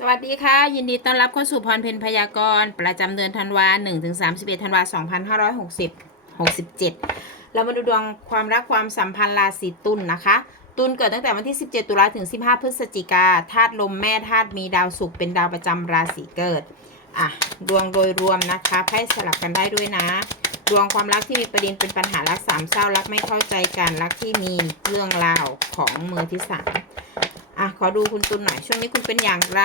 สวัสดีค่ะ ยินดีต้อนรับเข้าสู่พรเพนพยากรณ์ประจำเดือนธันวา1ถึง31ธันวา2560 67 เรามาดูดวงความรักความสัมพันธ์ราศีตุลนะคะ ตุลเกิดตั้งแต่วันที่ 17 ตุลาถึง 15 พฤศจิกาธาตุลมแม่ธาตุมีดาวศุกร์เป็นดาวประจำราศีเกิดอะดวงโดยรวมนะคะไพ่สลับกันได้ด้วยนะ ดวงความรักที่มีประเด็นเป็นปัญหารักสามเศร้ารักไม่เข้าใจกันรักที่มีเรื่องราวของมือที่สามะขอดูคุณตุลหน่อยช่วงนี้คุณเป็นอย่างไร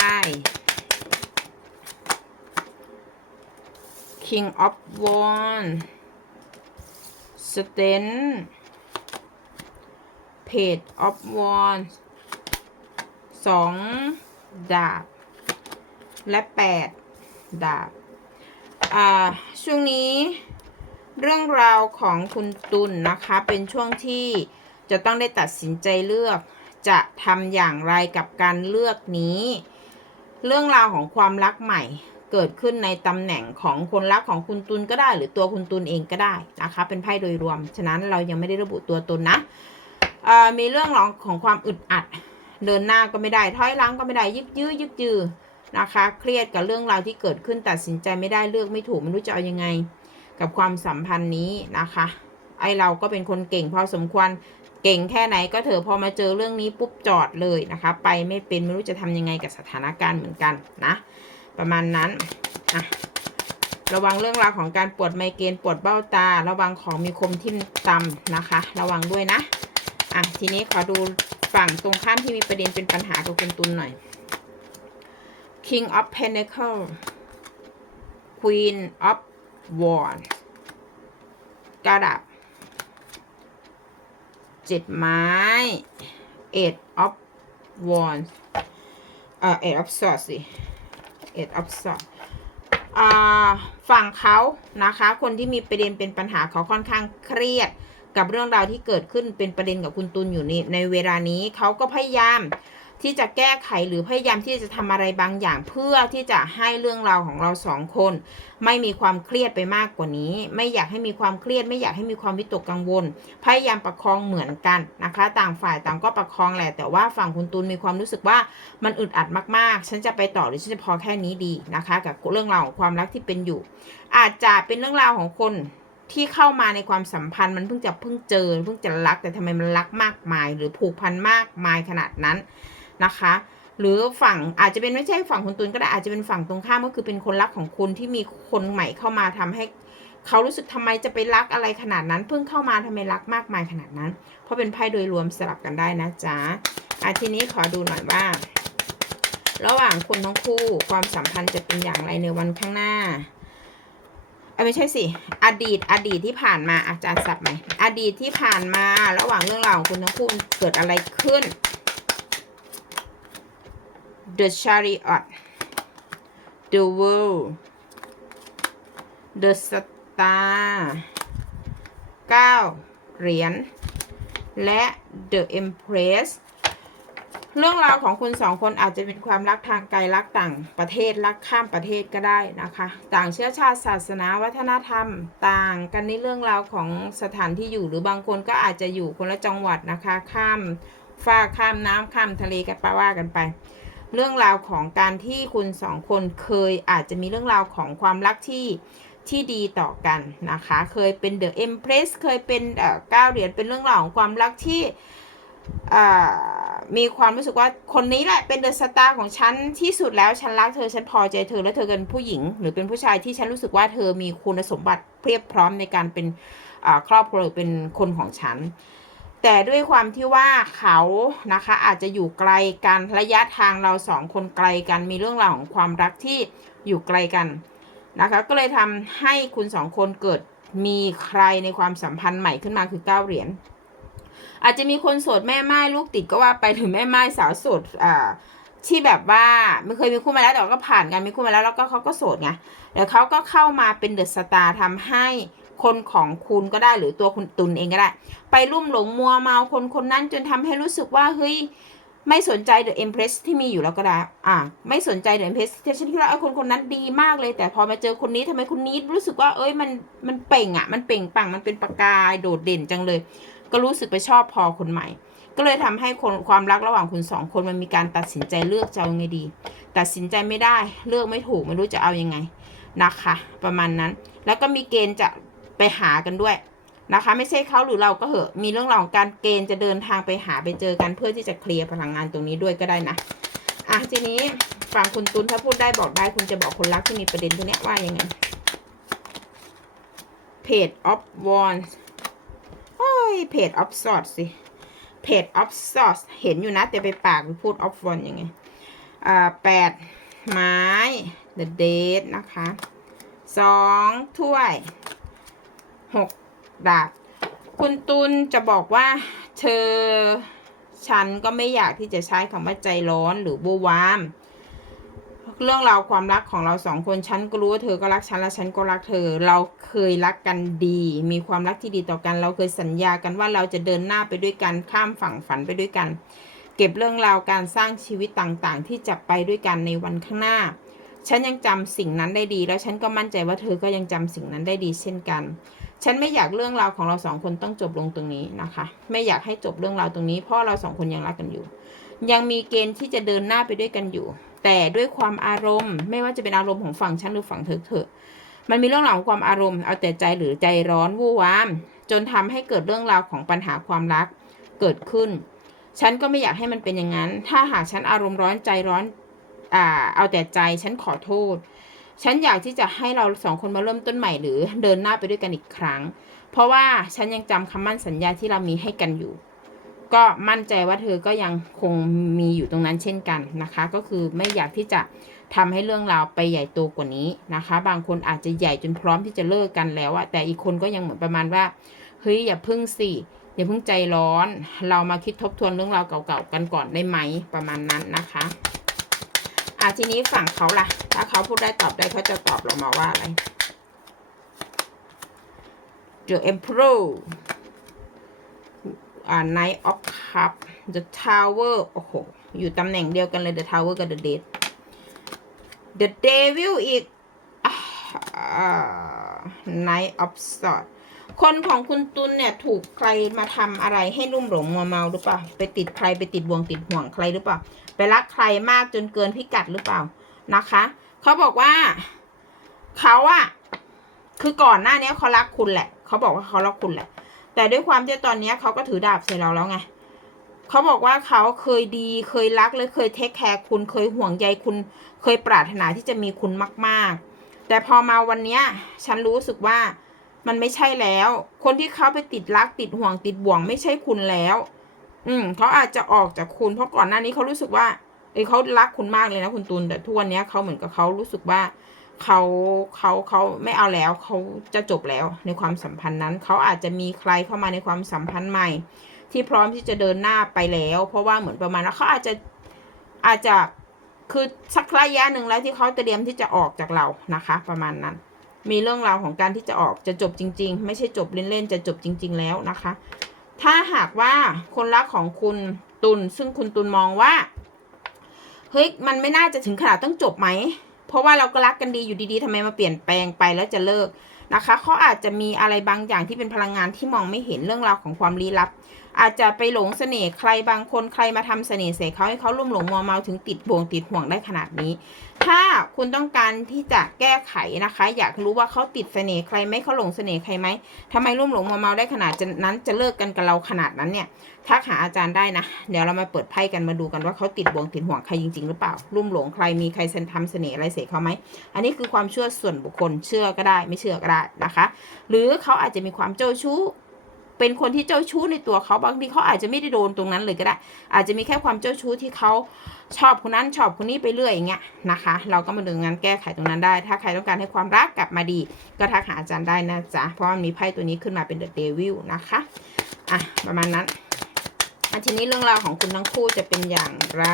King of Wands Sten Page of Wands สองดาบ และแปดดาบ อ่า ช่วงนี้เรื่องราวของคุณตุลนนะคะ เป็นช่วงที่จะต้องได้ตัดสินใจเลือก จะทำอย่างไรกับการเลือกนี้ เรื่องราวของความรักใหม่เกิดขึ้นในตำแหน่งของคนรักของคุณตุลก็ได้ หรือตัวคุณตุลเองก็ได้นะคะเป็นไพ่โดยรวม ฉะนั้นเรายังไม่ได้ระบุตัวตนนะมีเรื่องรองของความอึดอัด เดินหน้าก็ไม่ได้ถอยหลังก็ไม่ได้ยึกยื้อยึกยือนะคะ เครียดกับเรื่องราวที่เกิดขึ้นตัดสินใจไม่ได้เลือกไม่ถูกไม่รู้จะเอายังไง กับความสัมพันธ์นี้นะคะ ไอเราก็เป็นคนเก่งพอสมควร เก่งแค่ไหนก็เถอะพอมาเจอเรื่องนี้ปุ๊บจอดเลยนะคะ ไปไม่เป็นไม่รู้จะทำยังไงกับสถานการณ์เหมือนกันนะ ประมาณนั้นอะระวังเรื่องราวของการปวดไมเกรนปวดเบ้าตา ระวังของมีคมทิ่มตำนะคะ ระวังด้วยนะอะทีนี้ขอดูฝั่งตรงข้ามที่มีประเด็นเป็นปัญหากับคุณตุลหน่อย King of Pentacle Queen of Wands กระดับ เจ็ดไม้ Eight of w a n d เอ่อ Eight of s w o r d สิ Eight of s w o r d อ่าฝั่งเขานะคะ คนที่มีประเด็นเป็นปัญหาเขาค่อนข้างเครียดกับเรื่องราวที่เกิดขึ้นเป็นประเด็นกับคุณตุลอยู่นี่ในเวลานี้เขาก็พยายาม ที่จะแก้ไขหรือพยายามที่จะทำอะไรบางอย่าง เพื่อที่จะให้เรื่องราวของเราสองคน ไม่มีความเครียดไปมากกว่านี้ ไม่อยากให้มีความเครียด ไม่อยากให้มีความวิตกกังวล พยายามประคองเหมือนกันนะคะ ต่างฝ่ายต่างก็ประคองแหละ แต่ว่าฝั่งคุณตุลมีความรู้สึกว่ามันอึดอัดมากๆ ฉันจะไปต่อหรือฉันจะพอแค่นี้ดีนะคะ กับเรื่องราวของความรักที่เป็นอยู่ อาจจะเป็นเรื่องราวของคนที่เข้ามาในความสัมพันธ์มันเพิ่งจะเพิ่งเจอเพิ่งจะรักแต่ทำไมมันรักมากมาย หรือผูกพันมากมายขนาดนั้น นะคะ หรือฝั่งอาจจะเป็นไม่ใช่ฝั่งคุณตุลก็ได้อาจจะเป็นฝั่งตรงข้ามก็คือเป็นคนรักของคุณที่มีคนใหม่เข้ามาทำให้เขารู้สึกทำไมจะไปรักอะไรขนาดนั้น เพิ่งเข้ามาทำไมรักมากมายขนาดนั้น เพราะเป็นไพ่โดยรวมสลับกันได้นะจ๊ะอะทีนี้ขอดูหน่อยว่า ระหว่างคนทั้งคู่ความสัมพันธ์จะเป็นอย่างไรในวันข้างหน้าไม่ใช่สิ อดีต อดีตที่ผ่านมาอาจารย์สับไหม อดีตที่ผ่านมา ระหว่างเรื่องราวของคุณทั้งคู่เกิดอะไรขึ้น The Chariot The World The Star 9เหรียญ และ The Empress เรื่องราวของคุณสองคนอาจจะเป็นความรักทางไกลรักต่างประเทศรักข้ามประเทศก็ได้นะคะ ต่างเชื้อชาติศาสนาวัฒนธรรม ต่างกันในเรื่องราวของสถานที่อยู่หรือบางคนก็อาจจะอยู่คนละจังหวัดนะคะ ข้ามฟ้ากข้ามน้ำข้ามทะเลกันไปว่ากันไป เรื่องราวของการที่คุณสองคนเคยอาจจะมีเรื่องราวของความรักที่ที่ดีต่อกันนะคะ เคยเป็นเดอะเอ็มเพรสเคยเป็นเก้าเหรียญเป็นเรื่องราวของความรักที่มีความรู้สึกว่าคนนี้แหละเป็นเดอะสตาร์ของฉันที่สุดแล้วฉันรักเธอฉันพอใจเธอและเธอเป็นผู้หญิง หรือเป็นผู้ชายที่ฉันรู้สึกว่าเธอมีคุณสมบัติเพียบพร้อมในการเป็นครอบครัวหรือเป็นคนของฉัน แต่ด้วยความที่ว่าเขานะคะอาจจะอยู่ไกลกันระยะทางเราสองคนไกลกันมีเรื่องราวของความรักที่อยู่ไกลกันนะคะก็เลยทำให้คุณสองคนเกิดมีใครในความสัมพันธ์ใหม่ขึ้นมาคือเก้าเหรียญอาจจะมีคนโสดแม่ไม้ลูกติดก็ว่าไปถึงแม่ไม้สาวโสดอ่าที่แบบว่าไม่เคยมีคู่มาแล้วแต่ก็ผ่านกันมีคู่มาแล้วแล้วก็เขาก็โสดไงแล้วเขาก็เข้ามาเป็นเดอะสตาร์ทำให้ คนของคุณก็ได้หรือตัวคุณตุลเองก็ได้ ไปลุ่มหลงมัวเมาคนคนนั้นจนทำให้รู้สึกว่าเฮ้ยไม่สนใจเดอะเอ็มเพรสที่มีอยู่แล้วก็ได้ อ่า ไม่สนใจเดอะเอ็มเพรสที่ฉันคิดว่าไอ้คนคนนั้นดีมากเลย แต่พอมาเจอคนนี้ทำไมคนนี้รู้สึกว่า เอ้ย มัน มันเป่งอะ มันเป่งปัง มันเป็นประกาย โดดเด่นจังเลย ก็รู้สึกไปชอบพอคนใหม่ ก็เลยทำให้คนความรักระหว่างคุณสองคนมันมีการตัดสินใจเลือกจะเอาไงดี ตัดสินใจไม่ได้ เลือกไม่ถูก ไม่รู้จะเอายังไง นะคะ ประมาณนั้น แล้วก็มีเกณฑ์จะ ไปหากันด้วยนะคะ ไม่ใช่เขาหรือเราก็เหอะมีเรื่องราวของการเกณฑ์จะเดินทางไปหาไปเจอกันเพื่อที่จะเคลียร์พลังงานตรงนี้ด้วยก็ได้นะอะทีนี้ฝั่งคุณตุลถ้าพูดได้บอกได้คุณจะบอกคนรักที่มีประเด็นตรงเนี้ยว่ายังไง Page of w a n s โอ้ย Page of Swords สิ Page of Swords เห็นอยู่นะแต่ไปปากพูด of Wands ยังไงอ่าแปดไม้ The Date นะคะสองถ้วย หกดาบ คุณตุลจะบอกว่าเธอฉันก็ไม่อยากที่จะใช้คำว่าใจร้อนหรือบูวามเรื่องราวความรักของเราสองคนฉันก็รู้ว่าเธอก็รักฉันและฉันก็รักเธอ เราเคยรักกันดี มีความรักที่ดีต่อกัน เราเคยสัญญากันว่าเราจะเดินหน้าไปด้วยกันข้ามฝั่งฝันไปด้วยกัน เก็บเรื่องราวการสร้างชีวิตต่างๆ ที่จะไปด้วยกันในวันข้างหน้า ฉันยังจำสิ่งนั้นได้ดี แล้วฉันก็มั่นใจว่าเธอก็ยังจำสิ่งนั้นได้ดีเช่นกัน ฉันไม่อยากเรื่องราวของเราสองคนต้องจบลงตรงนี้นะคะ ไม่อยากให้จบเรื่องราวตรงนี้ เพราะเราสองคนยังรักกันอยู่ ยังมีเกณฑ์ที่จะเดินหน้าไปด้วยกันอยู่ แต่ด้วยความอารมณ์ ไม่ว่าจะเป็นอารมณ์ของฝั่งฉันหรือฝั่งเธอเถอะ มันมีเรื่องราวของความอารมณ์เอาแต่ใจหรือใจร้อนวู่วาม จนทำให้เกิดเรื่องราวของปัญหาความรักเกิดขึ้น ฉันก็ไม่อยากให้มันเป็นอย่างนั้น ถ้าหากฉันอารมณ์ร้อนใจร้อน อ่า เอาแต่ใจ ฉันขอโทษ ฉันอยากที่จะให้เราสองคนมาเริ่มต้นใหม่หรือเดินหน้าไปด้วยกันอีกครั้ง เพราะว่าฉันยังจำคำมั่นสัญญาที่เรามีให้กันอยู่ ก็มั่นใจว่าเธอก็ยังคงมีอยู่ตรงนั้นเช่นกันนะคะ ก็คือไม่อยากที่จะทำให้เรื่องราวไปใหญ่โตกว่านี้นะคะ บางคนอาจจะใหญ่จนพร้อมที่จะเลิกกันแล้วอะแต่อีกคนก็ยังเหมือนประมาณว่าเฮ้ยอย่าพึ่งสิอย่าเพิ่งใจร้อน เรามาคิดทบทวนเรื่องราวเก่าๆกันก่อนได้ไหมประมาณนั้นนะคะ อะทีนี้ฝั่งเขาล่ะ ถ้าเขาพูดได้ตอบได้เขาจะตอบเรามาว่าอะไร The Emperor อ่า Knight of Cup The Tower โอ้โห อยู่ตำแหน่งเดียวกันเลย The Tower กับ The Dead The Devil อีก Knight of Swords คนของคุณตุลเนี่ยถูกใครมาทำอะไรให้ลุ่มหลงมัวเมาหรือเปล่า ไปติดใครไปติดบ่วงติดห่วงใครหรือเปล่า ไปรักใครมากจนเกินพิกัดหรือเปล่านะคะ เขาบอกว่าเขาอะคือก่อนหน้านี้เขารักคุณแหละ เขาบอกว่าเขารักคุณแหละ แต่ด้วยความที่ตอนนี้เขาก็ถือดาบใส่เราแล้วไงเขาบอกว่าเขาเคยดีเคยรักและเคยเทคแคร์คุณเคยห่วงใยคุณ เคยปรารถนาที่จะมีคุณมาก ๆ แต่พอมาวันเนี้ยฉันรู้สึกว่า มันไม่ใช่แล้ว คนที่เขาไปติดรักติดห่วงติดบ่วงไม่ใช่คุณแล้ว อืมเขาอาจจะออกจากคุณ เพราะก่อนหน้านี้เขารู้สึกว่าเอ้ยเขารักคุณมากเลยนะคุณตูนแต่ทุกวันนี้เขาเหมือนกับเขารู้สึกว่าเขาเขาเขาไม่เอาแล้วเขาจะจบแล้วในความสัมพันธ์นั้นเขาอาจจะมีใครเข้ามาในความสัมพันธ์ใหม่ ที่พร้อมที่จะเดินหน้าไปแล้ว เพราะว่าเหมือนประมาณว่าเขาอาจจะอาจจะคือสักระยะหนึ่งแล้วที่เขาเตรียมที่จะออกจากเรานะคะ ประมาณนั้น มีเรื่องราวของการที่จะออกจะจบจริง ๆ ไม่ใช่จบเล่นๆจะจบจริง ๆ แล้วนะคะ ถ้าหากว่าคนรักของคุณตุลซึ่งคุณตุลมองว่าเฮ้ยมันไม่น่าจะถึงขนาดต้องจบไหม เพราะว่าเราก็รักกันดีอยู่ดีๆทำไมมาเปลี่ยนแปลงไปแล้วจะเลิกนะคะเขาอาจจะมีอะไรบางอย่างที่เป็นพลังงานที่มองไม่เห็นเรื่องราวของความลี้ลับ อาจจะไปหลงเสน่ห์ใครบางคนใครมาทำเสน่ห์ใส่เขาให้เขาลุ่มหลงมัวเมาถึงติดบ่วงติดห่วงได้ขนาดนี้ ถ้าคุณต้องการที่จะแก้ไขนะคะ อยากรู้ว่าเขาติดเสน่ห์ใครไหมเขาหลงเสน่ห์ใครไหมทำไมลุ่มหลงมัวเมาได้ขนาดนั้นจะเลิกกันกับเราขนาดนั้นเนี่ยทักหาอาจารย์ได้นะ เดี๋ยวเรามาเปิดไพ่กันมาดูกันว่าเขาติดบ่วงติดห่วงใครจริง ๆ หรือเปล่าลุ่มหลงใครมีใครเซนทำเสน่ห์อะไรเสกเขาไหมอันนี้คือความเชื่อส่วนบุคคลเชื่อก็ได้ ไม่เชื่อก็ได้นะคะ หรือเขาอาจจะมีความเจ้าชู้ เป็นคนที่เจ้าชู้ในตัวเขาบางทีเขาอาจจะไม่ได้โดนตรงนั้นเลยก็ได้ อาจจะมีแค่ความเจ้าชู้ที่เขาชอบคนนั้นชอบคนนี้ไปเรื่อยอย่างเงี้ยนะคะ เราก็มาดูงานแก้ไขตรงนั้นได้ ถ้าใครต้องการให้ความรักกลับมาดี ก็ทักหาอาจารย์ได้นะจ๊ะเพราะมันมีไพ่ตัวนี้ขึ้นมาเป็นเดอะเดวิลนะคะอะประมาณนั้นอันทีนี้เรื่องราวของคุณทั้งคู่จะเป็นอย่างไร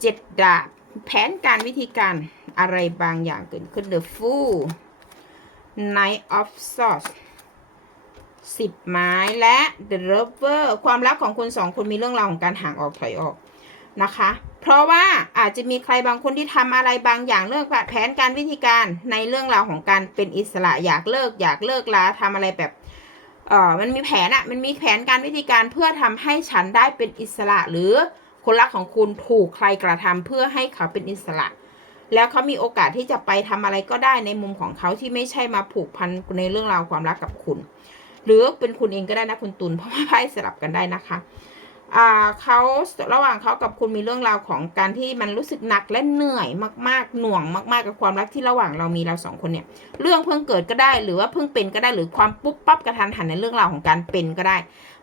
เจ็ดดาบแผนการวิธีการอะไรบางอย่างเกิดขึ้น The Fool Knight of Swords สิบไม้และ The Lover ความรักของคุณสองคนมีเรื่องราวของการห่างออกถอยออกนะคะ เพราะว่าอาจจะมีใครบางคนที่ทำอะไรบางอย่างเรื่องแผนการวิธีการในเรื่องราวของการเป็นอิสระอยากเลิก อยากเลิกลาทำอะไรแบบเออมันมีแผนอะมันมีแผนการวิธีการเพื่อทำให้ฉันได้เป็นอิสระหรือคนรักของคุณถูกใครกระทำเพื่อให้เขาเป็นอิสระ แล้วเขามีโอกาสที่จะไปทำอะไรก็ได้ในมุมของเขาที่ไม่ใช่มาผูกพันในเรื่องราวความรักกับคุณ หรือเป็นคุณเองก็ได้นะคุณตุลเพราะว่าไพ่สลับกันได้นะคะอ่าเขาระหว่างเขากับคุณมีเรื่องราวของการที่มันรู้สึกหนักและเหนื่อยมากๆ หน่วงมากๆ กับความรักที่ระหว่างเรามีเราสองคนเนี่ย เรื่องเพิ่งเกิดก็ได้ หรือว่าเพิ่งเป็นก็ได้ หรือความปุ๊บปั๊บกระทันหันในเรื่องราวของการเป็นก็ได้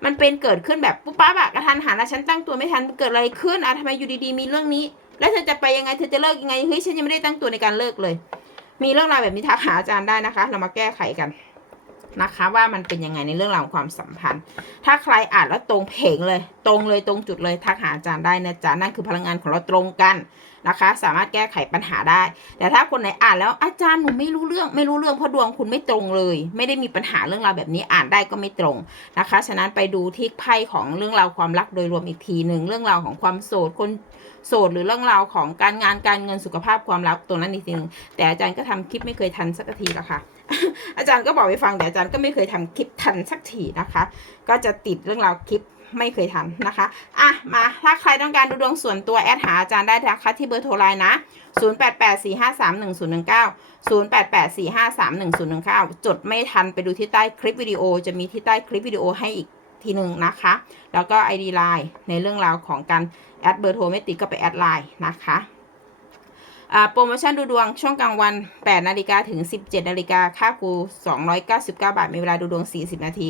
มันเป็นเกิดขึ้นแบบปุ๊บปั๊บอะกระทันหันแล้วฉันตั้งตัวไม่ทันเกิดอะไรขึ้นอะทำไมอยู่ดีๆมีเรื่องนี้ แล้วเธอจะไปยังไงเธอจะเลิกยังไงเฮ้ยฉันยังไม่ได้ตั้งตัวในการเลิกเลย มีเรื่องราวแบบนี้ทักหาอาจารย์ได้นะคะ เรามาแก้ไขกันนะคะว่ามันเป็นยังไงในเรื่องราวความสัมพันธ์ ถ้าใครอ่านแล้วตรงเพงเลย ตรงเลยตรงจุดเลยทักหาอาจารย์ได้นะจ๊ะนั่นคือพลังงานของเราตรงกัน นะคะ สามารถแก้ไขปัญหาได้ แต่ถ้าคนไหนอ่านแล้วอาจารย์หนูไม่รู้เรื่องไม่รู้เรื่องเพราะดวงคุณไม่ตรงเลย ไม่ได้มีปัญหาเรื่องราวแบบนี้อ่านได้ก็ไม่ตรงนะคะ ฉะนั้นไปดูที่ไพ่ของเรื่องราวความรักโดยรวมอีกทีหนึ่งเรื่องราวของความโสดคนโสดหรือเรื่องราวของการงานการเงินสุขภาพความรักตรงนั้นอีกทีหนึงแต่อาจารย์ก็ทำคลิปไม่เคยทันสักทีละค่ะ อาจารย์ก็บอกไปฟังแต่อาจารย์ก็ไม่เคยทำคลิปทันสักทีนะคะ ก็จะติดเรื่องราวคลิป ไม่เคยทันนะคะ อะ มา ถ้าใครต้องการดูดวงส่วนตัวแอดหาอาจารย์ได้นะคะที่เบอร์โทรไลน์นะ 0884531019 0884531019 จดไม่ทันไปดูที่ใต้คลิปวิดีโอ จะมีที่ใต้คลิปวิดีโอให้อีกทีหนึ่งนะคะ แล้วก็ ID Line ในเรื่องราวของการแอดเบอร์โทรไม่ติดก็ไปแอดไลน์นะคะ โปรโมชั่นดูดวงช่วงกลางวัน 8 นาฬิกาถึง 17 นาฬิกาค่าครู 299 บาท มีเวลาดูดวง 40 นาที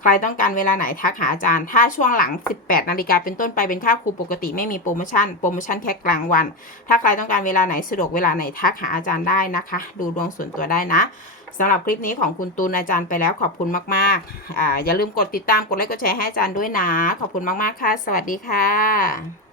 ใครต้องการเวลาไหนทักหาอาจารย์ ถ้าช่วงหลัง 18 นาฬิกาเป็นต้นไปเป็นค่าครูปกติไม่มีโปรโมชั่น โปรโมชั่นแค่กลางวัน ถ้าใครต้องการเวลาไหนสะดวกเวลาไหนทักหาอาจารย์ได้นะคะ ดูดวงส่วนตัวได้นะสำหรับคลิปนี้ของคุณตูนอาจารย์ไปแล้วขอบคุณมากๆออย่าลืมกดติดตามกดไลค์กดแชร์ให้อาจารย์ด้วยนะ ขอบคุณมากๆค่ะ สวัสดีค่ะ